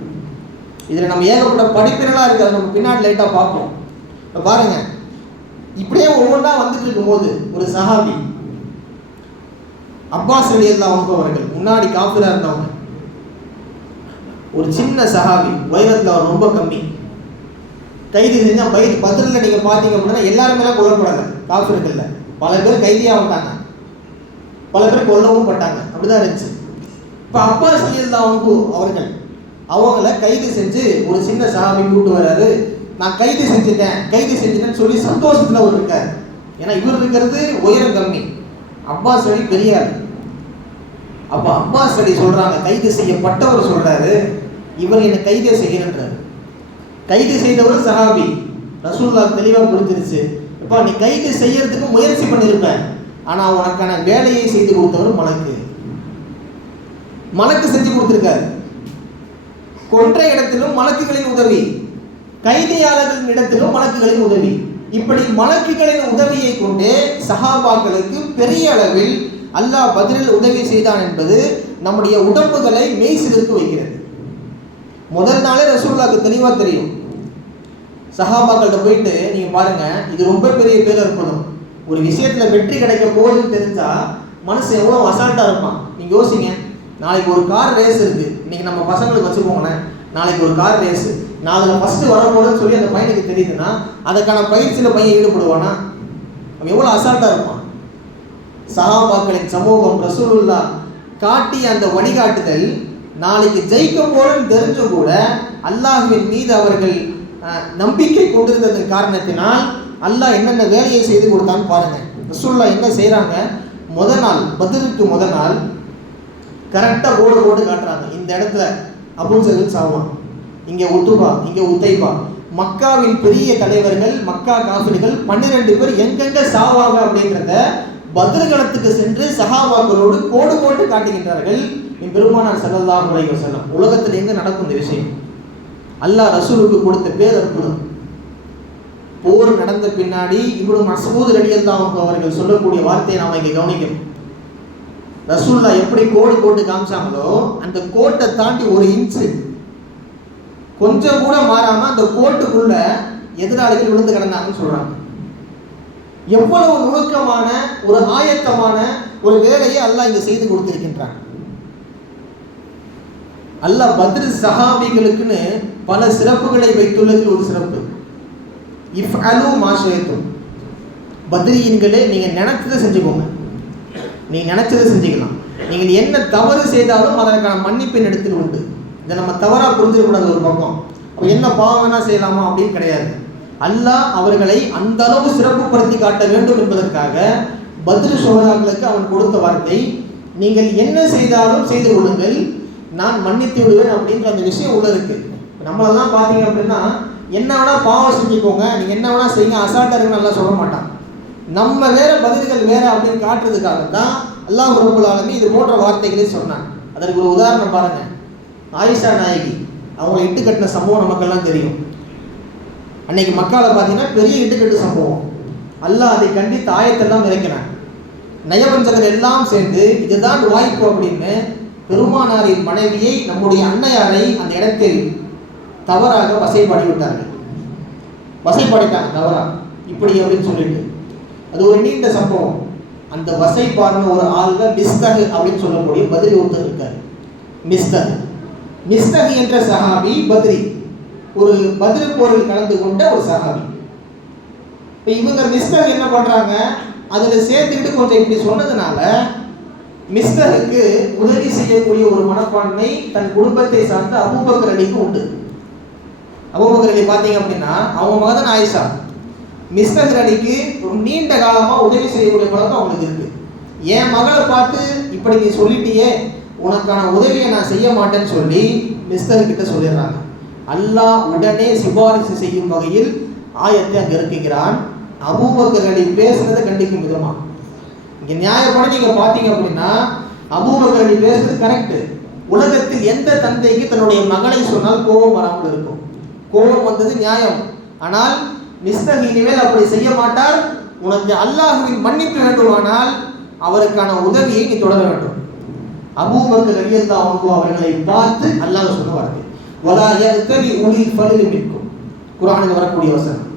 இதில் நம்ம ஏகப்பட்ட படிப்பினலாம் இருக்குது, அதை நம்ம பின்னாடி லைட்டாக பார்ப்போம். இப்போ பாருங்க, இப்படியே ஒவ்வொன்றா வந்துட்டு இருக்கும்போது ஒரு சஹாபி அப்பாஸ் ரலியல்லாஹு அன்ஹு அவர்கள், முன்னாடி காஃபிரா இருந்தவங்க, ஒரு சின்ன சஹாபி, வைரத்தில் அவர் ரொம்ப கம்மி, கைது செஞ்சால் பத்ரில் நீங்கள் பார்த்தீங்க அப்படின்னா எல்லாருமேலாம் கொல்லப்படலை. காஃபிர்கள் பல பேர் கைதியாக விட்டாங்க, பல பேர் கொல்லவும் பட்டாங்க, அப்படிதான் இருந்துச்சு. இப்போ அப்பாஸ் ரலியல்லாஹு அன்ஹு அவர்கள் அவங்கள கைது செஞ்சு ஒரு சின்ன சஹாபி கூப்பிட்டு வர்றாரு. நான் கைது செஞ்சுட்டேன்னு சொல்லி சந்தோஷத்தில் அவர் இருக்காரு. ஏன்னா இவர் இருக்கிறது உயரம் கம்மி, அப்பாஸ் அலி பெரியார். அப்போ அப்பாஸ் அலி சொல்றாங்க, கைது செய்யப்பட்டவர் சொல்றாரு, இவர் என்னை கைது செய்கிறன்றார். கைது செய்தவர் சஹாபி. ரசூலுல்லாஹ் தெளிவாக புரிஞ்சிருச்சு, இப்போ நீ கைது செய்யறதுக்கு முயற்சி பண்ணியிருப்பேன், ஆனால் உனக்கான வேலையை செய்து கொடுத்தவர் மலக்கு செஞ்சு கொடுத்துருக்காரு. கொன்ற இடத்திலும் மலக்குகளின் உதவி, கைதியாளர்களின் இடத்திலும் மலக்குகளின் உதவி. இப்படி மலக்குகளின் உதவியை கொண்டு சஹாபாக்களுக்கு பெரிய அளவில் அல்லாஹ் பத்ரில் உதவி செய்தான் என்பது நம்முடைய உடம்புகளை மெய்சிலிருக்க வைக்கிறது. முதல் நாளே ரசூலுல்லாஹ்க்கு தெளிவாக தெரியும். சஹாபாக்கள்கிட்ட போயிட்டு நீங்கள் பாருங்கள், இது ரொம்ப பெரிய பேர் அற்புதம், ஒரு விஷயத்தில் வெற்றி கிடைக்க போகுதுன்னு தெரிஞ்சால் மனசு எவ்வளோ அசால்ட்டாக இருப்பான். நீங்கள் யோசிங்க, நாளைக்கு ஒரு கார் ரேஸ் இருக்குது, இன்றைக்கி நம்ம பசங்களுக்கு வச்சுக்கோங்களேன், நாளைக்கு ஒரு கார் ரேஸு, நான் அதில் ஃபஸ்ட்டு வரப்போகுதுன்னு சொல்லி அந்த பையனுக்கு தெரியுதுன்னா அதுக்கான பயிற்சியில் பையன் ஈடுபடுவானா? அவன் எவ்வளோ அசால்ட்டாக இருப்பான். சஹாபாக்களின் சமூகம் ரசூலுல்லாஹ் காட்டிய அந்த வழிகாட்டுதல் நாளைக்கு ஜெயிக்க போறன்னு தெரிஞ்சும் கூட அல்லாஹ்வின் மீது அவர்கள் நம்பிக்கை கொண்டிருந்ததன் காரணத்தினால் அல்லாஹ் என்னென்ன வேலையை செய்து கொடுத்தான்னு பாருங்க. ரசூலுல்லாஹ் என்ன செய்கிறாங்க, பத்ருக்கு முத நாள் கரெக்டாக போர்டு போட்டு காட்டுறாங்க. இந்த இடத்துல அபூ ஜஹல் சாவான், இங்கே உத்துபா, இங்கே உத்தைபா. மக்காவின் பெரிய தலைவர்கள், மக்கா காஃபிர்கள் 12 பேர் எங்கெங்க சாவாங்க அப்படின்றத பத்ர்களத்துக்கு சென்று சஹாபாக்களோடு கோடு போட்டு காட்டுகின்றார்கள். பெருமானார் ஸல்லல்லாஹு அலைஹி வஸல்லம் உலகத்தில் எங்க நடக்கும் இந்த விஷயம்? அல்லாஹ் ரசூலுக்கு கொடுத்த பேர் அற்புதம். போர் நடந்த பின்னாடி இப்னு மஸ்ஊத் ரலியல்லாஹு அவர்கள் சொல்லக்கூடிய வார்த்தையை நாம இங்கே கவனிக்கணும். ரசூலுல்லாஹ் எப்படி கோடு போட்டு காமிச்சாங்களோ அந்த கோட்டை தாண்டி 1 இன்ச்சு கொஞ்சம் கூட மாறாம அந்த கோட்டுக்குள்ள எதிராளிகள் விழுந்து கிடந்தாங்கன்னு சொல்றாங்க. எவ்வளவு நுணுக்கமான ஒரு ஆயத்தமான ஒரு வேலையை அல்லாஹ் இங்க செய்து கொடுத்திருக்கின்றான். அல்லாஹ் பத்ர் சஹாபிகளுக்குன்னு பல சிறப்புகளை வைத்துள்ளதில் ஒரு சிறப்பு, இஃப்அலு மா ஷி'தும். பத்ரீன்களே, நீங்க நினைச்சதை செஞ்சுக்கோங்க, நீங்க நினைச்சதை செஞ்சுக்கலாம். நீங்கள் என்ன தவறு செய்தாலும் அதற்கான மன்னிப்பின் இடத்தில் உண்டு. இதை நம்ம தவறா புரிஞ்சிடக்கூடாது. ஒரு பக்கம் அப்போ என்ன பாவம் வேணா செய்யலாமா அப்படின்னு கிடையாது. அல்லாஹ் அவர்களை அந்த அளவு சிறப்புப்படுத்தி காட்ட வேண்டும் என்பதற்காக பத்ர் ஷுஹதாக்களுக்கு அவன் கொடுத்த வார்த்தை, நீங்கள் என்ன செய்தாலும் செய்து கொள்ளுங்கள், நான் மன்னித்து விடுவேன் அப்படின்ற அந்த விஷயம் உள்ள இருக்கு. நம்மளெல்லாம் பார்த்தீங்க அப்படின்னா என்ன வேணா பாவம் செஞ்சுக்கோங்க, நீங்கள் என்ன வேணா செய்யுங்க, அசால்ட்டாக இருக்குன்னு நல்லா சொல்ல மாட்டான். நம்ம வேற பதில்கள் வேற அப்படின்னு காட்டுறதுக்காக தான் அல்லாஹ் ரப்பல் ஆலமீன் இது போன்ற வார்த்தைகளை சொன்னான். அதற்கு ஒரு உதாரணம் பாருங்க. ஆயிஷா நாயகி அவங்களை இட்டு கட்டின சம்பவம் நமக்கெல்லாம் தெரியும். அன்னைக்கு மக்கால பார்த்தீங்கன்னா பெரிய இட்டுக்கட்டு சம்பவம். அல்லாஹ் அதை கண்டித்து ஆயத்தெல்லாம் இறக்கினான். நயவஞ்சகர் எல்லாம் சேர்ந்து இதுதான் வாய்ப்பு அப்படின்னு பெருமானாரின் மனைவியை, நம்முடைய அன்னையாரை அந்த இடத்தில் தவறாக வசைப்பாடி விட்டார்கள். வசைப்பாடிட்டாங்க தவறா இப்படி அப்படின்னு சொல்லிட்டு. அது ஒரு நீண்ட சம்பவம். அந்த வசைப்பாடின ஒரு ஆள் தான் மிஸ்தஹ் அப்படின்னு சொல்லக்கூடிய பத்ரி ஒருத்தர் இருக்காரு. மிஸ்தஹ் என்ற சஹாபி பத்ரி, ஒரு பத்ர் போரில் கலந்து கொண்ட ஒரு சஹாபி. இப்போ இவங்க மிஸ்தஹ் என்ன பண்றாங்க, அதில் சேர்த்துக்கிட்டு கொஞ்சம் இப்படி சொன்னதுனால மிஸ்தஹுக்கு உதவி செய்யக்கூடிய ஒரு மனப்பான்மை தன் குடும்பத்தை சார்ந்த அபூபக்கர் அலிக்கு உண்டு. அபூபக்கர் அலி பார்த்தீங்க அப்படின்னா அவங்க மகன் ஆயிஷா, மிஸ்தஹ் அலிக்கு ஒரு நீண்ட காலமாக உதவி செய்யக்கூடிய பழக்கம் அவங்களுக்கு இருக்கு. என் மகளை பார்த்து இப்படி நீ சொல்லிட்டியே, உனக்கான உதவியை நான் செய்ய மாட்டேன்னு சொல்லி மிஸ்தஹ் கிட்ட சொல்லிடுறாங்க. அல்லாஹ் உடனே சிபாரிசு செய்யும் வகையில் ஆயத்தை அங்கே இருக்குகிறான். அபூபக்கர் அலி பேசுனதை கண்டிக்கும் விதமா. இங்கே நியாயப்படி நீங்கள் பார்த்தீங்க அப்படின்னா அபூபக்கர் அலி பேசுறது கரெக்டு. உலகத்தில் எந்த தந்தைக்கு தன்னுடைய மகளை சொன்னால் கோபம் வராமல் இருக்கும்? கோபம் வந்தது நியாயம். ஆனால் மிஸ்தஹ் இனிமேல் அப்படி செய்ய மாட்டார். உனக்கு அல்லாஹ்வின் மன்னிப்பு வேண்டுமானால் அவருக்கான உதவியை நீ தொடர வேண்டும். அபூபக்கர் ரலியல்லாஹு அன்ஹு அவர்களை பார்த்து அல்லாஹ் சொன்ன வார்த்தை, வலா யக்தலி உலில் ஃபலில் மின்கும், குர்ஆனில் வரக்கூடிய வசனம்.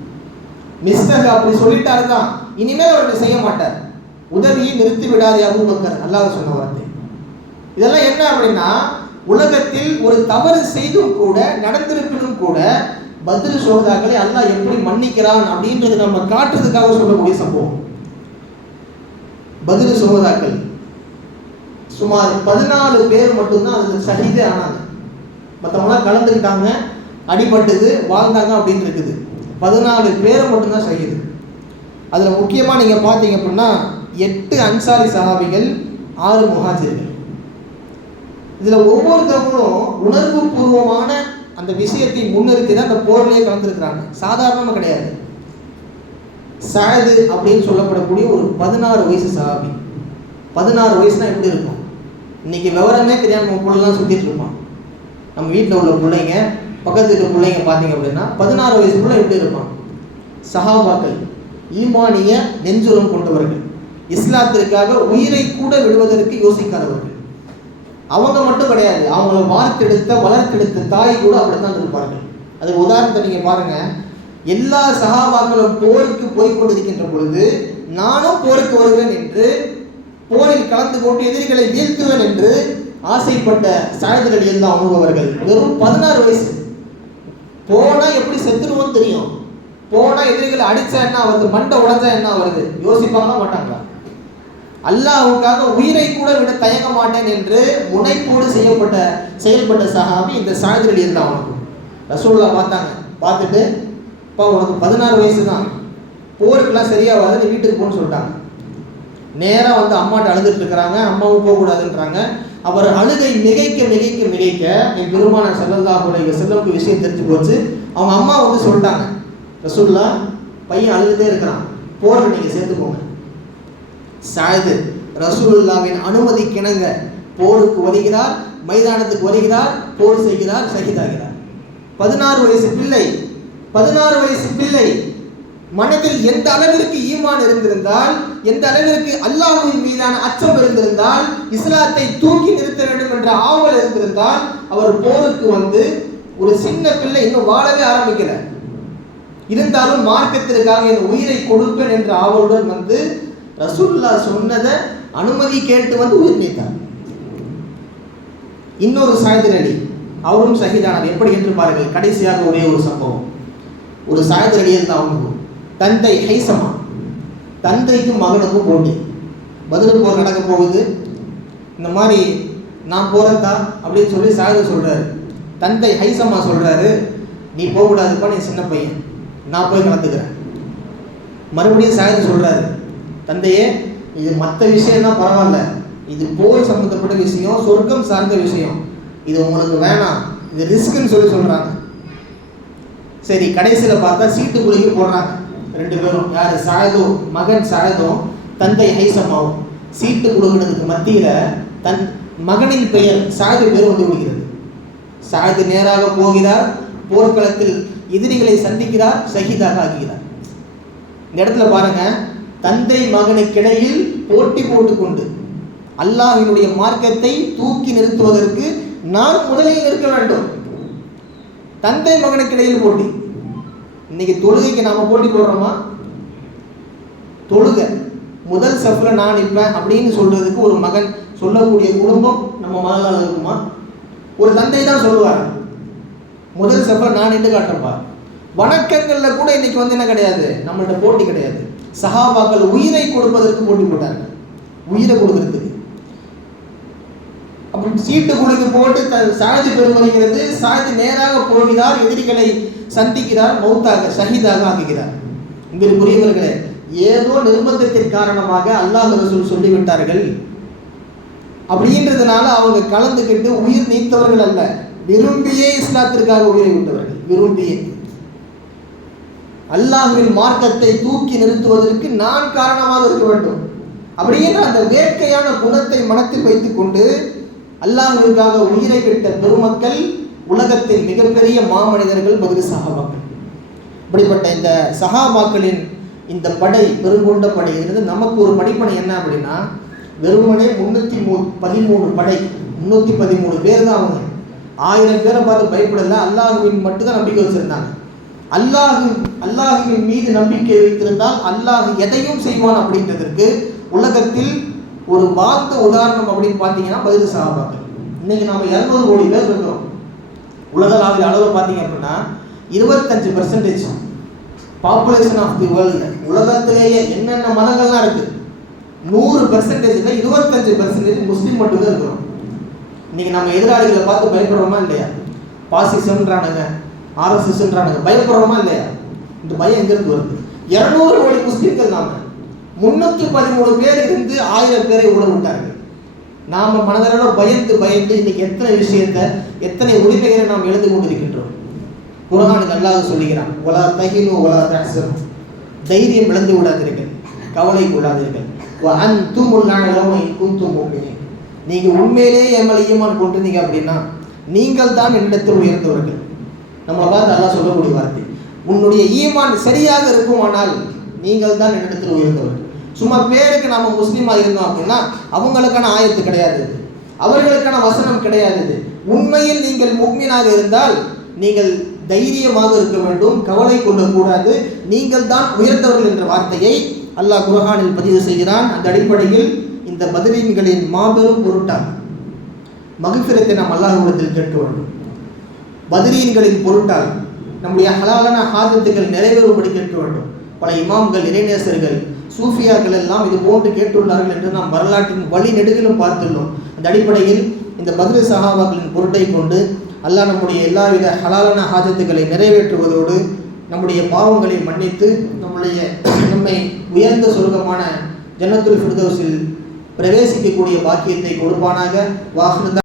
மிஸ்தஹ் அப்படி சொல்லிட்டாரு தான், இனிமேல் அவர்கள் செய்ய மாட்டார், உதவியை நிறுத்தி விடாதே அபூபக்கர், அல்லாஹ் சொன்ன வார்த்தை. இதெல்லாம் என்ன அப்படின்னா, உலகத்தில் ஒரு தவறு செய்தும் கூட நடந்திருப்பினும் கூட பத்ர் ஷுஹதாக்களை அல்லாஹ் எப்படி மன்னிக்கிறான் அப்படின்றது நம்ம காட்டுறதுக்காக சொல்லக்கூடிய சம்பவம். பத்ர் ஷுஹதாக்கள் சுமார் 14 பேர் மட்டும்தான் அதில் ஷஹீதே ஆனாங்க. மற்றவங்களாம் கலந்துக்கிட்டாங்க, அடிபட்டது, வாழ்ந்தாங்க அப்படின்னு இருக்குது. 14 பேர் மட்டும்தான் ஷஹீது. அதில் முக்கியமாக நீங்கள் பார்த்தீங்க அப்படின்னா 8 அன்சாரி சஹாபிகள், 6 முஹாஜிர்கள். இதில் ஒவ்வொருத்தவங்களும் உணர்வு பூர்வமான அந்த விஷயத்தை முன்னிறுத்தி தான் அந்த போர்லேயே கலந்துருக்கிறாங்க. சாதாரணமாக கிடையாது. சஅது அப்படின்னு சொல்லப்படக்கூடிய ஒரு 16 வயசு சஹாபி. 16 வயசுனா எப்படி இருக்கும்? இன்னைக்கு விவரமே தெரியாமல் நம்ம பிள்ளைலாம் சுற்றிட்டு இருப்பான். நம்ம வீட்டில் உள்ள பிள்ளைங்க, பக்கத்து வீட்டு பிள்ளைங்க பார்த்தீங்க அப்படின்னா 16 வயசுக்குள்ள எப்படி இருப்பான்? சஹாபாக்கள் ஈமானிய நெஞ்சுரம் கொண்டவர்கள், இஸ்லாத்திற்காக உயிரை கூட விடுவதற்கு யோசிக்காதவர்கள். அவங்க மட்டும் கிடையாது, அவங்கள வளர்த்தெடுத்த தாய் கூட அப்படித்தான் இருப்பார்கள். அதுக்கு உதாரணத்தை நீங்கள் பாருங்கள். எல்லா சஹாபாக்களும் போருக்கு போய் கொண்டிருக்கின்ற பொழுது நானும் போருக்கு வருவேன் என்று, போரில் கலந்து கொண்டு எதிரிகளை வீழ்த்துவேன் என்று ஆசைப்பட்ட சஅத் ரலியல்லாஹு அன்ஹு அவர்கள் வெறும் 16 வயசு. போனால் எப்படி செத்துருவோன்னு தெரியும். போனால் எதிரிகளை அடித்தா என்ன வருது, மண்டை உடஞ்சா என்ன வருது, யோசிப்பாங்களா மாட்டாங்களா? அல்லாஹ்வுக்காக உயிரை கூட விட தயங்க மாட்டேன் என்று முனைப்போடு செயல்பட்ட சஹாபி இந்த சாயித் ரலியல்லாஹு அன்ஹு. ரசூலுல்லாஹ் பார்த்தாங்க, பார்த்துட்டு இப்போ உனக்கு 16 வயசு தான், போருக்கெல்லாம் சரியாகாது, நீ வீட்டுக்கு போன்னு சொல்லிட்டாங்க. நேராக வந்து அம்மாட்ட அழுதுட்டு இருக்கிறாங்க, அம்மாவும் போகக்கூடாதுன்றாங்க. அவர் அழுகை மிகைக்க மிகைக்க மிகைக்க என் பெருமானார் ஸல்லல்லாஹு அலைஹி வஸல்லம் விஷயம் தெரிஞ்சு போச்சு. அவங்க அம்மா வந்து சொல்லிட்டாங்க, ரசூலுல்லாஹ் பையன் அழுதுகிட்டே இருக்கிறான், போரில் நீங்கள் சேர்த்துக்கோங்க. சாயித் ரசூலுல்லாஹ்வின் அனுமதி கிணங்க போருக்கு வருகிறார், மைதானத்துக்கு வருகிறார், போர் செய்கிறார், ஷஹீதாகிறார். 16 வயசு பிள்ளை மனதில் எந்த அளவிற்கு ஈமான் இருந்திருந்தால், எந்த அளவிற்கு அல்லாஹ்வின் மீதான அச்சம் இருந்திருந்தால், இஸ்லாத்தை தூக்கி நிறுத்த வேண்டும் என்ற ஆவல் இருந்திருந்தால், அவர் போருக்கு வந்து ஒரு சின்ன பிள்ளை இன்னும் வாழவே ஆரம்பிக்கல, இருந்தாலும் மார்க்கத்திற்காக என் உயிரை கொடுப்பேன் என்ற ஆவலுடன் வந்து ரசூலுல்லாஹ் சொன்னதை அனுமதி கேட்டு வந்து உயிர் நீத்தார். இன்னொரு சாயித் அலி, அவரும் ஷஹீதானார். எப்படி என்று பாருங்கள். கடைசியாக ஒரே ஒரு சம்பவம். ஒரு சாயித் ரலியல்லாஹு தந்தை ஹைசமா, தந்தைக்கும் மகனுக்கும் போட்டி, பதில் போர் நடக்க போகுது. இந்த மாதிரி நான் போறதா அப்படின்னு சொல்லி சாயித் சொல்றாரு. தந்தை ஹைசமா சொல்றாரு, நீ போகக்கூடாதுப்பா, நீ சின்ன பையன், நான் போய் கலந்துக்கிறேன். மறுபடியும் சாயித் சொல்றாரு, தந்தையே இது மற்ற விஷயம் தான் பரவாயில்ல, இது போர் சம்பந்தப்பட்ட விஷயம், சொர்க்கம் சார்ந்த விஷயம், இது உங்களுக்கு வேணாம், இது ரிஸ்க்குன்னு சொல்றாங்க. சரி, கடைசியில் பார்த்தா சீட்டு குலுக்கி போடுறாங்க ரெண்டு பேரும். யார்? சாயிதும் மகன் சாயிதும் தந்தை ஹைசமாவும். சீட்டு குலுக்கினதுக்கு மத்தியில் தன் மகனின் பெயர் சாயிது பேர் வந்து விடுகிறது. சாயிது நேராக போகிறார், போர்க்களத்தில் எதிரிகளை சந்திக்கிறார், ஷஹீதாக ஆகிறார். இந்த இடத்துல பாருங்க, தந்தை மகனுக்கிடையில் போட்டி போட்டுக்கொண்டு அல்லாஹ்வினுடைய மார்க்கத்தை தூக்கி நிறுத்துவதற்கு நான் முதலில் நிற்க வேண்டும். தந்தை மகனுக்கிடையில் போட்டி. இன்னைக்கு தொழுகைக்கு நாம போட்டி போடுறோமா? தொழுகை முதல் சஃப்ல நான் நிற்பேன் அப்படின்னு சொல்றதுக்கு ஒரு மகன் சொல்லக்கூடிய குடும்பம் நம்ம மகளால் இருக்குமா? ஒரு தந்தை தான் சொல்லுவார், முதல் சஃப்ல நான் நின்று காட்டுறப்பா. வணக்கங்கள்ல கூட இன்னைக்கு வந்து என்ன கிடையாது, நம்மள்ட்ட போட்டி கிடையாது. சஹாபாக்கள் உயிரை கொடுப்பதற்கு போட்டி போட்டாங்க, உயிரை கொடுக்கறதுக்கு. அப்படி சீட்டு குலுக்கு போட்டு சாயிது பெருமறுகிறது. சாயிது நேராக போகிறார், எதிரிகளை சந்திக்கிறார், மௌத்தாக ஷஹீதாக ஆகுகிறார். இங்குரியவர்களே, ஏதோ நிர்பந்தத்தின் காரணமாக அல்லாஹ் ரசூல் சொல்லிவிட்டார்கள் அப்படின்றதுனால அவங்க கலந்துக்கிட்டு உயிர் நீத்தவர்கள் அல்ல, விரும்பியே இஸ்லாத்திற்காக உயிரை விட்டவர்கள். விரும்பியே அல்லாஹ்வின் மார்க்கத்தை தூக்கி நிறுத்துவதற்கு நான் காரணமாக இருக்க வேண்டும் அப்படின்ற அந்த வேட்கையான குணத்தை மனத்தில் வைத்துக் கொண்டு அல்லாஹ்விற்காக உயிரை விட்ட பெருமக்கள் உலகத்தின் மிகப்பெரிய மாமனிதர்கள் பதில் சஹாபாக்கள். இப்படிப்பட்ட இந்த சஹாபாக்களின் இந்த படை, பெருங்கொண்ட படை இருந்து நமக்கு ஒரு படிப்பனை என்ன அப்படின்னா, வெறுமனே 313 படை, 313 பேர் தான். அவங்க 1000 பேரை பார்த்து பயப்படல, அல்லாஹ்வின் மட்டும்தான் நம்பிக்கை வச்சிருந்தாங்க. அல்லாஹ்வின் மீது நம்பிக்கை வைத்திருந்தால் அல்லாஹ் எதையும் செய்வான் அப்படின்றதற்கு உலகத்தில் ஒரு வாழ்ந்த உதாரணம் அப்படின்னு பார்த்தீங்கன்னா பதில் சஹாபாக்கள். இன்னைக்கு நம்ம 200 கோடி பேர் இருக்கிறோம். உலகளாவிய அளவில் பார்த்தீங்க அப்படின்னா 25% பாப்புலேஷன் ஆஃப் தி வேர்ல்டு, உலகத்திலேயே என்னென்ன மதங்கள்லாம் இருக்கு 100%ல 25% முஸ்லீம் மட்டும்தான் இருக்கிறோம். இன்னைக்கு நம்ம எதிராளிகளை பார்த்து பயப்படுறோமா இல்லையா? பாசிசம்ன்றானுங்க, ஆர்எஸ்எஸ்ன்றானுங்க, பயப்படுறோமா இல்லையா? இந்த பயம் எங்கிருந்து வருது? 200 கோடி முஸ்லீம்கள் நாம, 313 பேர் இருந்து 1000 பேரை உள்ள விட்டார்கள். நாம மனதளவில் பயந்து இன்னைக்கு எத்தனை விஷயத்தை, எத்தனை உரிமைகளை நாம் எழுந்து கொண்டிருக்கின்றோம். குர்ஆனில் அல்லாஹ் சொல்லுகிறான், வலா தஹினு வலா தஹ்சனு, தைரியம் இழந்து விடாதீர்கள், கவலை கொள்ளாதீர்கள், வ அன்துமுல் அலௌன இன் குன்தும் முஃமினீன், நீங்க உண்மையிலேயே என் மேல் ஈமான் கொண்டிருந்தீங்க அப்படின்னா நீங்கள் தான் என்னிடத்தில் உயர்ந்தவர்கள். நம்மளை பார்த்து அல்லாஹ் சொல்லக்கூடிய வார்த்தை, உன்னுடைய ஈமான் சரியாக இருக்குமானால் நீங்கள் தான் என்னிடத்தில் உயர்ந்தவர்கள். சும்மா பேருக்கு நாம முஸ்லீமாக இருந்தோம் அப்படின்னா அவங்களுக்கான ஆயத்து கிடையாது, அவர்களுக்கான வசனம் கிடையாது. உண்மையில் நீங்கள் முஃமினாக இருந்தால் நீங்கள் தைரியமாக இருக்க வேண்டும், கவலை கொள்ளக்கூடாது, நீங்கள் தான் உயர்ந்தவர்கள் என்ற வார்த்தையை அல்லாஹ் குர்ஆனில் பதிவு செய்கிறான். அந்த அடிப்படையில் இந்த பத்ரீன்களின் மாபெரும் பொருட்டால் மக்ஃபிரத்தை நாம் அல்லாஹ்விடத்தில் கேட்க வேண்டும். பத்ரீன்களின் பொருட்டால் நம்முடைய ஹலாலான ஹாஜத்துகள் நிறைவேறும்படி கேட்க வேண்டும். பல இமாம்கள், இறைநேசர்கள் சூஃபியாக்கள் எல்லாம் இது போன்று கேட்டுள்ளார்கள் என்று நாம் வரலாற்றின் வழி நெடுகிலும் பார்த்துள்ளோம். அந்த அடிப்படையில் இந்த பத்ர் சஹாபாக்களின் பொருட்டை கொண்டு அல்லாஹ் நம்முடைய எல்லாவித ஹலாலான ஹாஜத்துக்களை நிறைவேற்றுவதோடு நம்முடைய பாவங்களை மன்னித்து நம்மை உயர்ந்த சொர்க்கமான ஜன்னத்துல் ஃபிர்தௌஸில் பிரவேசிக்கக்கூடிய பாக்கியத்தை கொடுப்பானாக. வாஹ்ரு